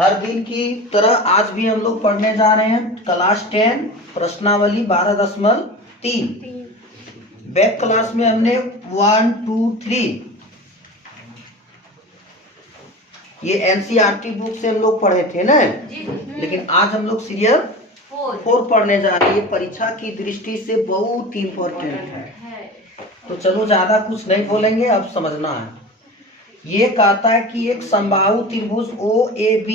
हर दिन की तरह आज भी हम लोग पढ़ने जा रहे हैं क्लास 10 प्रश्नावली 12.3। बैक क्लास में हमने 1, 2, 3 ये एनसीईआरटी बुक से हम लोग पढ़े थे ना, लेकिन आज हम लोग सीरियल 4 पढ़ने जा रहे हैं। ये परीक्षा की दृष्टि से बहुत इम्पोर्टेंट है, तो चलो ज्यादा कुछ नहीं बोलेंगे, अब समझना है। ये कहता है कि एक समबाहु त्रिभुज OAB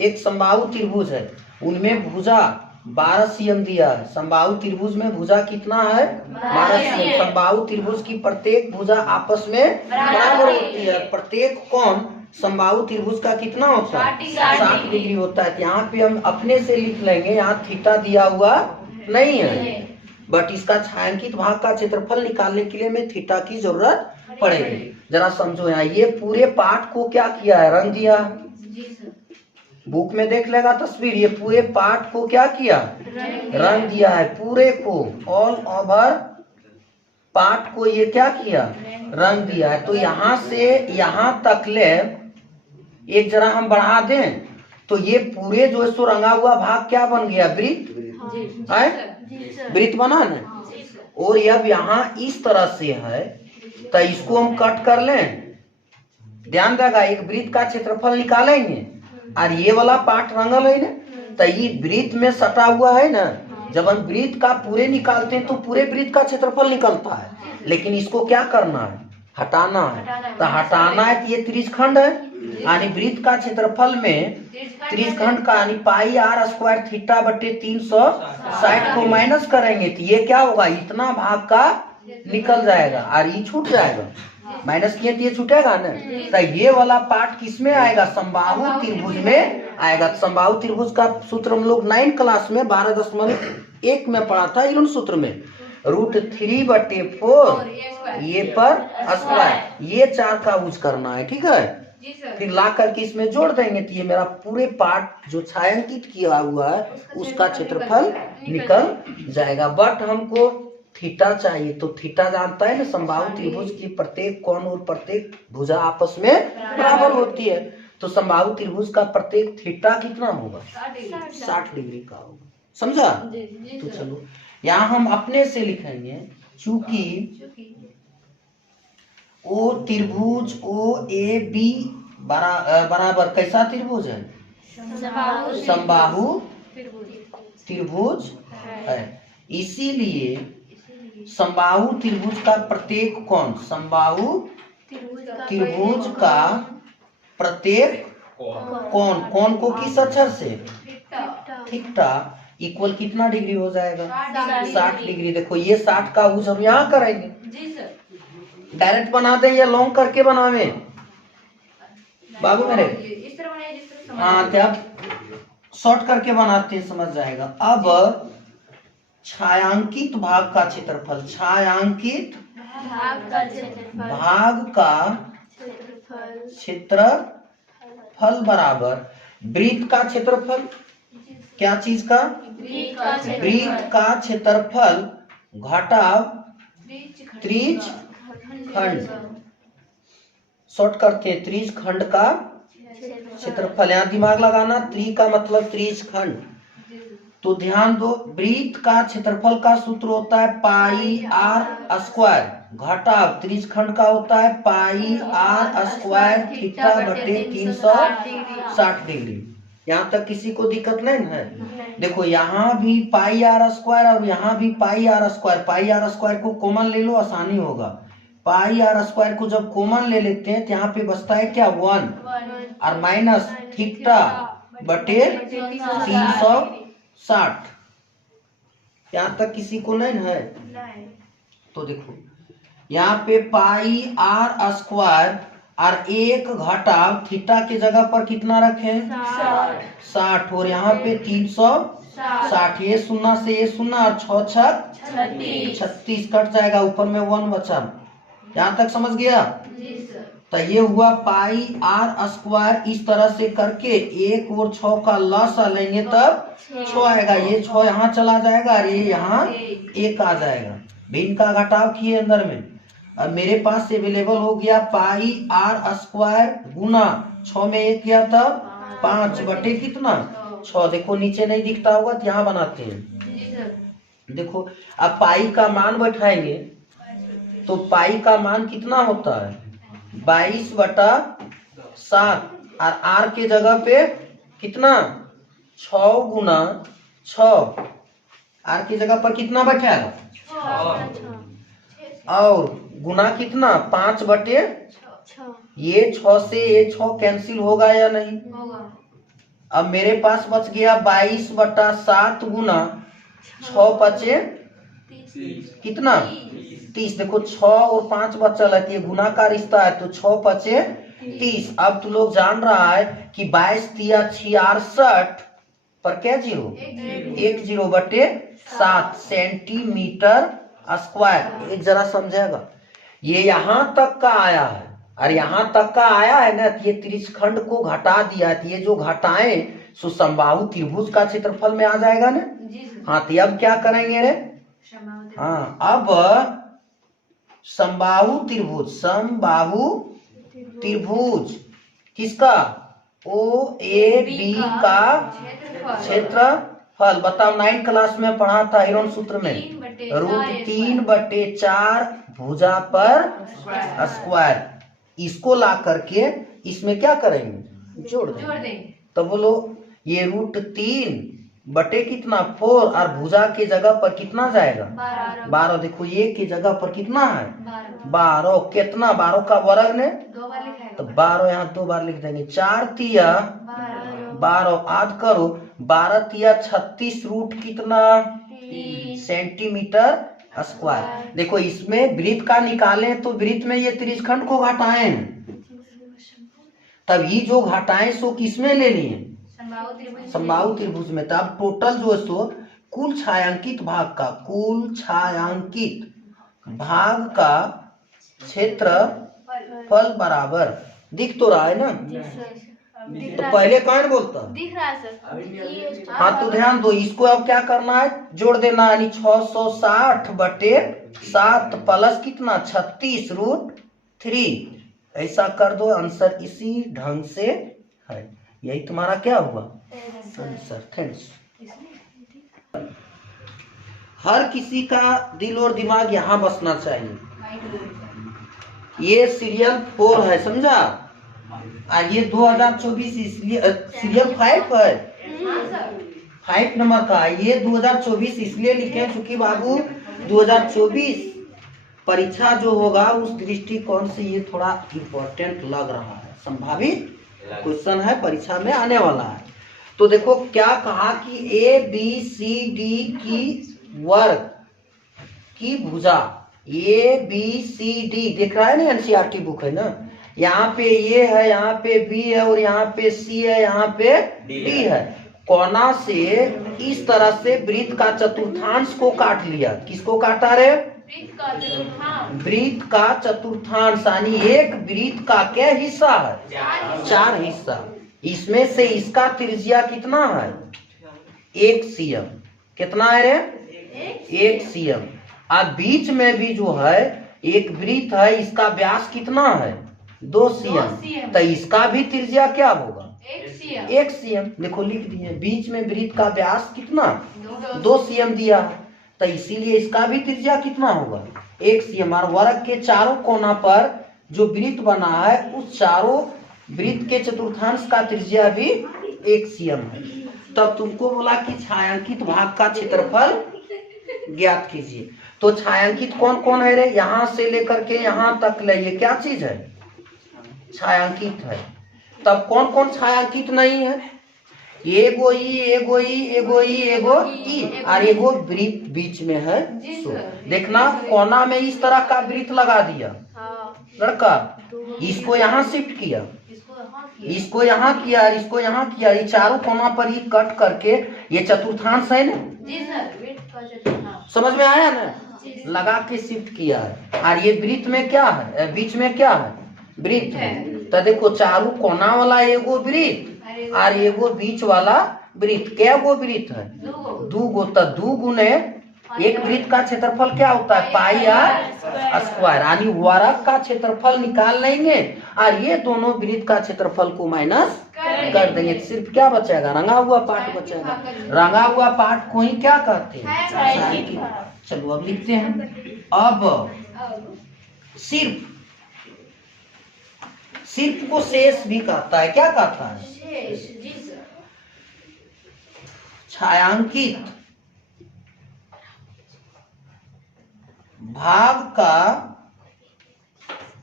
एक समबाहु त्रिभुज है, उनमें भुजा 12 cm दिया है। समबाहु त्रिभुज में भुजा कितना है? 12 cm। समबाहु त्रिभुज की प्रत्येक भुजा आपस में बराबर होती है। प्रत्येक कोण समबाहु त्रिभुज का कितना होता है? 60 डिग्री होता है। यहाँ पे हम अपने से लिख लेंगे, यहाँ थीटा दिया हुआ नहीं है, बट इसका छायांकित भाग का क्षेत्रफल निकालने के लिए हमें थीटा की जरूरत पड़ेगी। जरा समझो, यहाँ ये पूरे पार्ट को क्या किया है? रंग दिया। बुक में देख लेगा तस्वीर, ये पूरे पार्ट को क्या किया? रंग दिया है। पूरे को, ऑल ओवर पार्ट को ये क्या किया? रंग दिया है। तो यहाँ से यहाँ तक ले एक जरा हम बढ़ा दें तो ये पूरे जो है सो रंगा हुआ भाग क्या बन गया? वृत्त है, वृत्त बना ना। और अब यहाँ इस तरह से है तो इसको हम कट कर लें। ध्यान देगा, एक वृत्त का क्षेत्रफल निकालेंगे और ये वाला पार्ट रंगल है ना, तो ये वृत्त में सटा हुआ है ना। जब हम वृत्त का पूरे निकालते हैं तो पूरे वृत्त का क्षेत्रफल निकलता है, लेकिन इसको क्या करना है? हटाना है। तो हटाना है तो ये त्रिज्यखंड है, यानी वृत्त का क्षेत्रफल में त्रिज्यखंड का यानी πr² थीटा बटे 360 को माइनस करेंगे तो ये क्या होगा? इतना भाग का निकल जाएगा और ये छूट जाएगा। माइनस किए तो ये छूटेगा ना। तो ये वाला पार्ट किसमें आएगा? समबाहु त्रिभुज में आएगा। समबाहु त्रिभुज का सूत्र हम लोग 9 क्लास में 12.1 में पढ़ा था, इवन सूत्र में √3/4 ये पर स्क्वायर, ये 4 का यूज करना है, ठीक है। फिर ला करके इसमें जोड़ देंगे तो ये मेरा पूरे पार्ट जो छायांकित किया हुआ है उसका क्षेत्रफल निकल जाएगा। बट हमको थीटा चाहिए, तो थीटा जानता है ना, समबाहु त्रिभुज की प्रत्येक कोण और प्रत्येक भुजा आपस में बराबर होती है। तो समबाहु त्रिभुज का प्रत्येक थीटा कितना होगा? 60 डिग्री का होगा। समझा? तो चलो यहाँ हम अपने से लिखेंगे, चूंकि ओ त्रिभुज OAB बराबर कैसा त्रिभुज है? समबाहु त्रिभुज है। इसीलिए समबाहु त्रिभुज का प्रत्येक कोण, समबाहु त्रिभुज का प्रत्येक कोण, कोण को किस अक्षर से? थीटा इक्वल कितना डिग्री हो जाएगा? 60 डिग्री। देखो ये 60 का यूज हम यहाँ करेंगे, डायरेक्ट बना दें या लॉन्ग करके बनावे बाबू मेरे? हाँ, क्या शॉर्ट करके बनाते हैं, समझ जाएगा। अब छायांकित भाग का क्षेत्रफल, छायांकित भाग का क्षेत्रफल बराबर वृत्त का क्षेत्रफल। क्या चीज का? वृत्त का क्षेत्रफल घटाव त्रिज्यखंड। शॉर्ट करते हैं, त्रिज्यखंड का क्षेत्रफल। यहाँ दिमाग लगाना, त्रि का मतलब त्रिज्यखंड। तो ध्यान दो, वृत्त का क्षेत्रफल का सूत्र होता है πr² घटाव त्रिज्यखंड का होता है πr² थीटा बटे 360 डिग्री। यहाँ तक किसी को दिक्कत नहीं है? देखो यहाँ भी πr² और यहाँ भी πr²। πr² को कॉमन ले लो, आसानी होगा। πr² को जब कॉमन ले लेते हैं तो यहाँ पे बचता है क्या? 1 और माइनस थीटा बटे 360। यहाँ तक किसी को नहीं है? तो देखो यहाँ पे πr² और 1 घटाव थीटा के जगह पर कितना रखें? 60। और यहाँ पे 360। ये 0 से ये 0 और 6 36 कट जाएगा, ऊपर में 1 बचा। यहाँ तक समझ गया? तो ये हुआ πr²। इस तरह से करके 1 और 6 का लसा लेंगे तब 6 आएगा। ये 6 यहाँ चला जाएगा और ये यहाँ 1 आ जाएगा। भिन्न का घटाव किए अंदर में। अब मेरे पास अवेलेबल हो गया पाई आर स्क्वायर गुना 6 में 1 किया था 5 बटे कितना 6। देखो नीचे नहीं दिखता होगा तो यहाँ बनाते हैं। देखो अब पाई का मान बैठाएंगे तो पाई का मान कितना होता है 22/7 और आर के जगह पे कितना 6 गुना 6 आर की जगह पर कितना बैठाएगा और गुना कितना 5/6। ये 6 से ये 6 कैंसिल होगा या नहीं अब मेरे पास बच गया 22/7 गुना 6 5 कितना 30। देखो 6 और 5 बचल है गुना का रिश्ता है तो 6 5 30। अब तू लोग जान रहा है कि 22 तिया 66 पर क्या जीरो 10/7 सेंटीमीटर स्क्वायर। एक जरा समझेगा ये यहाँ तक का आया है और यहाँ तक का आया है ना ये त्रिज्यखंड को घटा दिया है ये जो घटाए सो समबाहु त्रिभुज का क्षेत्रफल में आ जाएगा ना। हाँ तो अब क्या करेंगे रे हाँ अब समबाहु त्रिभुज किसका ओ ए बी का क्षेत्रफल बताओ 9 क्लास में पढ़ा था हिरोन सूत्र में √3/4 भुजा पर स्क्वायर। इसको ला करके इसमें क्या करेंगे जोड़ देंगे तो बोलो ये √3 बटे कितना 4 और भुजा के जगह पर कितना जाएगा 12। देखो ये के जगह पर कितना है 12 कितना 12 का वर्ग ने तो 12 यहाँ 2 बार लिख देंगे 4 तिया 12 आध करो 12 तिया 36 रूट कितना सेंटीमीटर स्क्वायर। देखो इसमें वृत्त का निकालें तो वृत्त में ये त्रिज्यखंड को घटाएं तब ये जो घटाएं सो किसमें ले लिए समबाहु त्रिभुज में। तब टोटल जो है सो कुल छायांकित भाग का क्षेत्रफल बराबर दिख तो रहा है ना। तो पहले कौन बोलता दिख रहा है सर। हाँ तो ध्यान दो इसको अब क्या करना है जोड़ देना यानी 660/7 प्लस कितना 36√3 ऐसा कर दो आंसर इसी ढंग से है। यही तुम्हारा क्या हुआ आंसर। थैंक्स। हर किसी का दिल और दिमाग यहाँ बसना चाहिए। ये सीरियल 4 है समझा और ये 2024 इसलिए सीरियल 5 है 5 नंबर का। ये 2024 इसलिए लिखे चूंकि बाबू 2024 परीक्षा जो होगा उस दृष्टिकोण से ये थोड़ा इम्पोर्टेंट लग रहा है। संभावित क्वेश्चन है परीक्षा में आने वाला है। तो देखो क्या कहा कि ABCD की वर्ग की भुजा ABCD दिख रहा है ना NCERT बुक है ना। यहाँ पे ये है यहाँ पे B है और यहाँ पे C है यहाँ पे D है। कोना से इस तरह से वृत्त का चतुर्थांश को काट लिया। किसको काटा रे वृत्त का चतुर्थांश यानी एक वृत्त का क्या हिस्सा है 4 हिस्सा। इसमें से इसका त्रिज्या कितना है 1 cm। कितना है रे 1 cm। अब बीच में भी जो है एक वृत्त है इसका व्यास कितना है 2 cm। तो इसका भी त्रिज्या क्या होगा 1 cm। देखो लिख दिए बीच में वृत्त का व्यास कितना 2 cm दिया तो इसीलिए इसका भी त्रिज्या कितना होगा 1 cm। और वर्ग के चारों कोना पर जो वृत्त बना है उस चारों वृत्त के चतुर्थांश का त्रिज्या भी 1 cm है। तब तुमको बोला कि छायांकित भाग का क्षेत्रफल ज्ञात कीजिए। तो छायांकित कौन कौन है रे यहाँ से लेकर के यहाँ तक ले ये क्या चीज है छायांकित है। तब कौन कौन छायांकित नहीं है एगो ई और एगो वृत्त बीच में है। देखना कोना में इस तरह का वृत्त लगा दिया लड़का इसको यहाँ शिफ्ट किया इसको यहाँ किया और इसको यहाँ किया। ये चारों कोना पर ही कट करके ये चतुर्थांश है ना समझ में आया ना लगा के शिफ्ट किया है। और ये वृत्त में क्या है बीच में क्या है वृत्त है। तो देखो चारों कोना वाला एगो वृत्त और एगो बीच वाला वृत्त क्या गो वृत्त है 2 गो। तो 2 गुने एक वृत्त का क्षेत्रफल क्या होता है पाई r स्क्वायर, यानी वर्ग का क्षेत्रफल निकाल लेंगे और ये दोनों वृत्त का क्षेत्रफल को माइनस कर देंगे। सिर्फ क्या बचेगा? रंगा हुआ पार्ट बचेगा। रंगा हुआ पार्ट को ही क्या कहते हैं? छायांकित। चलो अब लिखते हैं। अब सिर्फ को शेष भी कहता है। क्या कहता है? छायांकित भाग का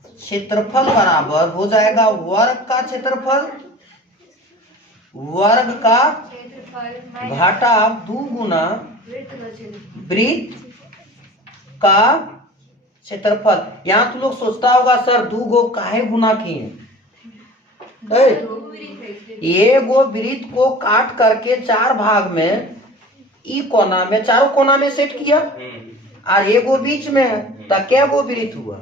क्षेत्रफल बराबर हो जाएगा वर्ग का क्षेत्रफल, वर्ग का घाटा 2 गुना वृत्त का क्षेत्रफल। यहाँ तो लोग सोचता होगा सर 2 गो काहे गुना किए? ये गो वृत्त को काट करके 4 भाग में ई कोना में, चारों कोना में सेट किया और एगो बीच में है, तो क्या गो वृत्त हुआ?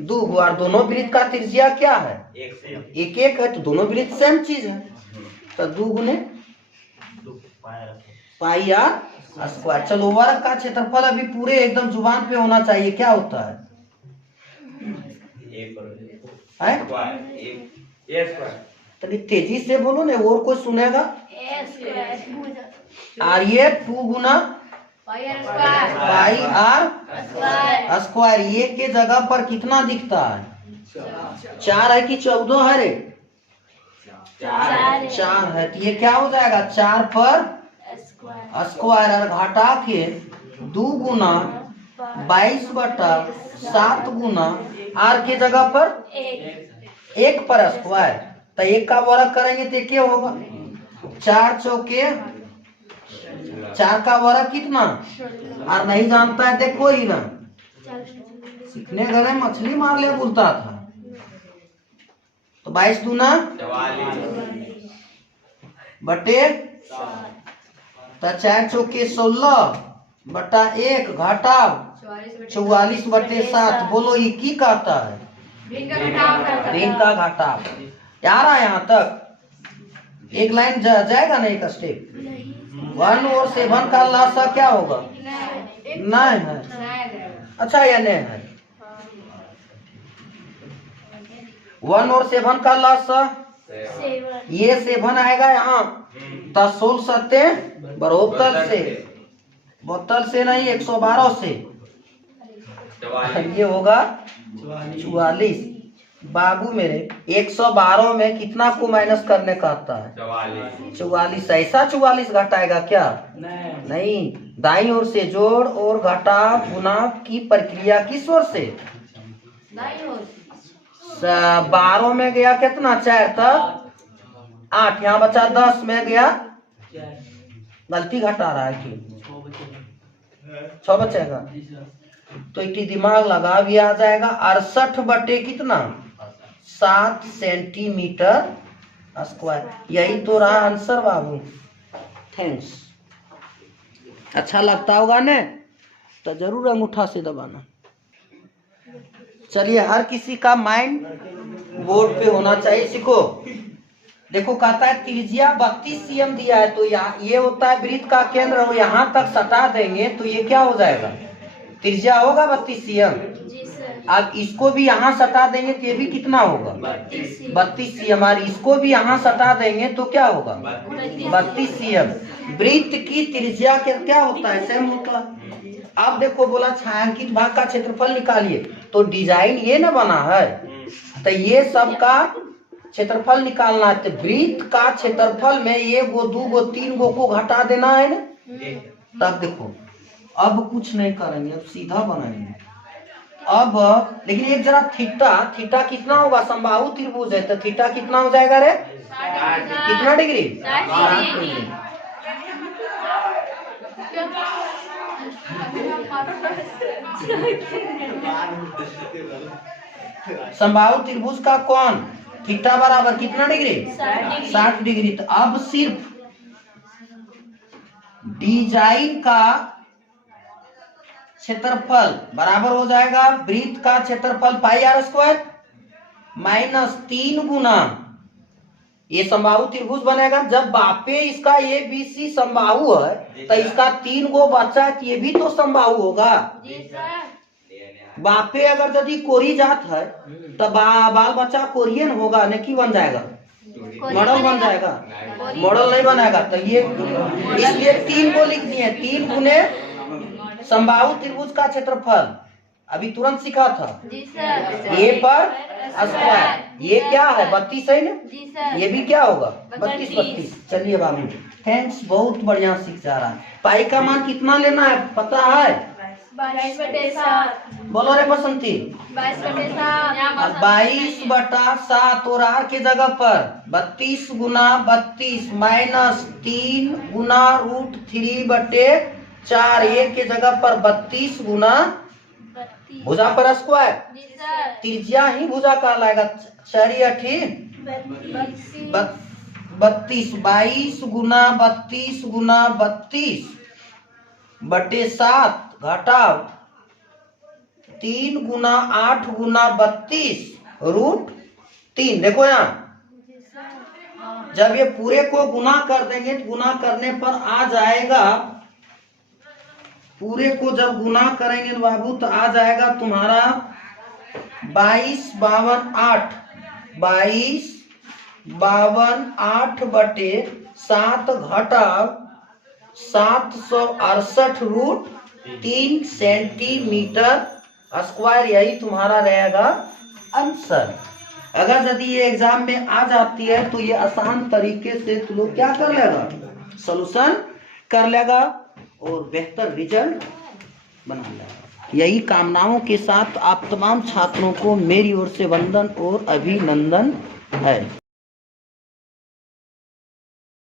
2 गो। और दोनों वृत्त का त्रिज्या क्या है? 1 है, तो दोनों वृत्त सेम चीज है। तो 2 गुने पाई आर स्क्वायर। चलो वर्ग का क्षेत्रफल अभी पूरे एकदम जुबान पे होना चाहिए। क्या होता है? तनी तेजी से बोलो ना, और कोई सुनेगा। और ये 2 गुना पाई आर स्क्वायर। ये के जगह पर कितना दिखता है? 4 है कि 14 है रे? 4 है। तो ये क्या हो जाएगा? 4 पर स्क्वायर और घटा के 2 गुना 22/7 गुना आर के जगह पर 1 पर स्क्वायर। तो 1 का वर्ग करेंगे तो क्या होगा? 4 चौके 4 का वर्ग कितना? और नहीं जानता है देखो ही ना, सीखने गए मछली मार ले बोलता था। तो 22 दूना बटे तो 4 चौके 16/1 घाटा 44/7। बोलो ये की कहता है? ऋण का घाटा। यार यहाँ तक एक लाइन जाएगा ना, एक स्टेप। 1 और 7 का लासा क्या होगा? 9 है। अच्छा या नहीं है? 1 और 7 का लासा ये 7 आएगा यहाँ। 16 सत्ते बरोतर से, 72 से नहीं 112 से ये होगा 44। बाबू मेरे 112 में कितना को माइनस करने का आता है? 44। ऐसा 44 घटाएगा क्या? नहीं, दाईं ओर से जोड़ और घटा गुना की प्रक्रिया किस ओर से? 12 में गया कितना? 4 तक 8, यहाँ बचा 10 में गया। गलती घटा रहा है कि 6 बचेगा? तो एक दिमाग लगा भी आ जाएगा। 68 बटे कितना? 7 सेंटीमीटर स्क्वायर। यही तो रहा आंसर बाबू। थैंक्स। अच्छा लगता होगा ने? तो जरूर अंगूठा से दबाना। चलिए, हर किसी का माइंड बोर्ड पे होना चाहिए। सीखो। देखो कहता है त्रिज्या 32 cm दिया है, तो ये होता है वृत्त का केंद्र। वो यहाँ तक सटा देंगे तो ये क्या हो जाएगा? त्रिज्या होगा 32 cm। अब इसको भी यहाँ सटा देंगे तो ये भी कितना होगा? 32 cm। और इसको भी यहाँ सटा देंगे तो क्या होगा? 32 cm। वृत्त की त्रिज्या क्या होता है? सेम होता है। अब देखो बोला छायांकित भाग का क्षेत्रफल निकालिए, तो डिजाइन ये ना बना है, तो ये सब का क्षेत्रफल निकालना है। तो वृत्त का क्षेत्रफल में ये 2 गो 3 गो को घटा देना है ना। तब देखो अब कुछ नहीं करेंगे, अब सीधा बनाएंगे। अब लेकिन एक जरा थीटा कितना होगा? समबाहु त्रिभुज है तो थीटा कितना हो जाएगा रे? कितना डिग्री? 60 डिग्री। समबाहु त्रिभुज का कोण थीटा बराबर कितना डिग्री? 60 डिग्री। तो अब सिर्फ डिजाइन का क्षेत्रफल बराबर हो जाएगा वृत्त का क्षेत्रफल पाई आर स्क्वायर माइनस 3 गुना ये समबाहु त्रिभुज बनेगा। जब बापे इसका ए बी सी समबाहु है तो इसका 3 गो बच्चा है, ये भी तो समबाहु होगा। बापे अगर यदि कोरी जात है तो बाल बच्चा कोरियन होगा न कि बन जाएगा, मॉडल बन जाएगा, मॉडल नहीं बनाएगा। तो ये इसलिए 3 को लिख दिए, 3 गुने समबाहु त्रिभुज का क्षेत्रफल। अभी तुरंत सीखा था जी सर। ए पर स्क्वायर, ये क्या है 32 है ना, जी सर। ये भी क्या होगा 32। चलिए बाबू थैंक्स, बहुत बढ़िया सीख जा रहा है। पाई का मान कितना लेना है पता है? 22/7। बोलो रे बसंती। 22/7। 22/7 और आर के जगह पर 32 गुना 32 माइनस 3 गुना √3/4, ए के जगह पर 32 गुना 32। भुजा पर स्क्वायर, जी सर। त्रिज्या ही भुजा कहलाएगा। 4 8 32, 22 गुना 32 गुना 32/7 घटाव 3 गुना 8 गुना 32√3। देखो यहाँ जब ये पूरे को गुना कर देंगे तो गुना करने पर आ जाएगा, पूरे को जब गुना करेंगे बाबू तो आ जाएगा तुम्हारा 22 52 8, 22 52 8/7 घटाव 768√3 सेंटीमीटर स्क्वायर। यही तुम्हारा रहेगा आंसर। अगर यदि ये एग्जाम में आ जाती है तो ये आसान तरीके से तुम लोग क्या कर लेगा, सॉल्यूशन कर लेगा और बेहतर रिजल्ट बना लेगा। यही कामनाओं के साथ आप तमाम छात्रों को मेरी ओर से वंदन और अभिनंदन है।